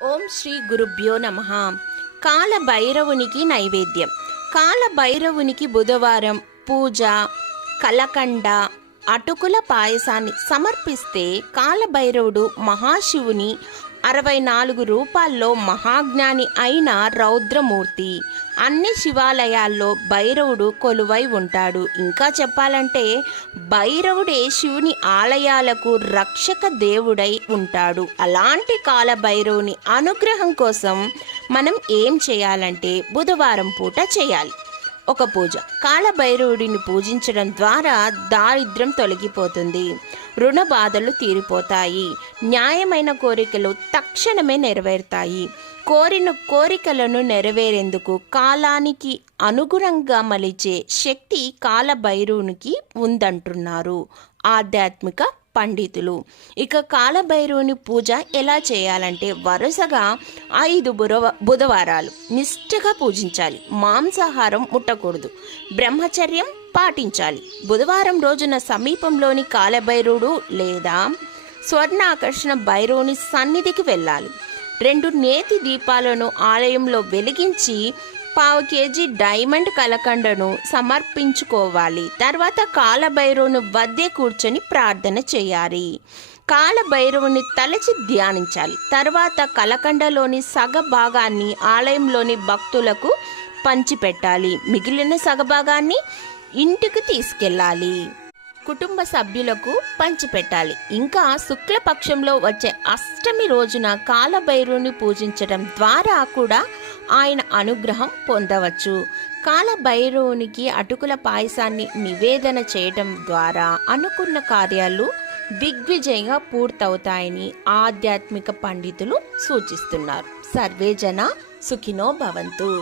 ఓం శ్రీ గురుభ్యో నమః. కాల భైరవునికి నైవేద్యం. కాల భైరవునికి బుధవారం పూజ కలకండ అటుకుల పాయసాన్ని సమర్పిస్తే కాలభైరవుడు మహాశివుని 64 రూపాల్లో మహాజ్ఞాని అయిన రౌద్రమూర్తి. అన్ని శివాలయాల్లో భైరవుడు కొలువై ఉంటాడు. ఇంకా చెప్పాలంటే భైరవుడే శివుని ఆలయాలకు రక్షక దేవుడై ఉంటాడు. అలాంటి కాలభైరవుని అనుగ్రహం కోసం మనం ఏం చేయాలంటే బుధవారం పూట చేయాలి ఒక పూజ. కాలభైరవుడిని పూజించడం ద్వారా దారిద్ర్యం తొలగిపోతుంది, రుణ బాధలు తీరిపోతాయి, న్యాయమైన కోరికలు తక్షణమే నెరవేరుతాయి. కోరిన కోరికలను నెరవేరేందుకు కాలానికి అనుగుణంగా మలిచే శక్తి కాలభైరవునికి ఉందంటున్నారు ఆధ్యాత్మిక పండితులు. ఇక కాలభైరవుని పూజ ఎలా చేయాలంటే వరుసగా 5 బుధవారాలు నిష్ఠగా పూజించాలి. మాంసాహారం ముట్టకూడదు, బ్రహ్మచర్యం పాటించాలి. బుధవారం రోజున సమీపంలోని కాలభైరవుడు లేదా స్వర్ణాకర్షణ భైరవుని సన్నిధికి వెళ్ళాలి. 2 నేతి దీపాలను ఆలయంలో వెలిగించి 1/4 కేజీ డైమండ్ కలకండను సమర్పించుకోవాలి. తర్వాత కాలభైరవుని వద్దే కూర్చొని ప్రార్థన చేయాలి. కాలభైరవుని తలచి ధ్యానించాలి. తర్వాత కలకండలోని సగ భాగాన్ని ఆలయంలోని భక్తులకు పంచిపెట్టాలి. మిగిలిన సగభాగాన్ని ఇంటికి తీసుకెళ్ళాలి, కుటుంబ సభ్యులకు పంచిపెట్టాలి. ఇంకా శుక్లపక్షంలో వచ్చే అష్టమి రోజున కాలభైరవుని పూజించడం ద్వారా కూడా ఆయన అనుగ్రహం పొందవచ్చు. కాలభైరవునికి అటుకుల పాయసాన్ని నివేదన చేయడం ద్వారా అనుకున్న కార్యాలు దిగ్విజయంగా పూర్తవుతాయని ఆధ్యాత్మిక పండితులు సూచిస్తున్నారు. సర్వే జన సుఖినో భవంతు.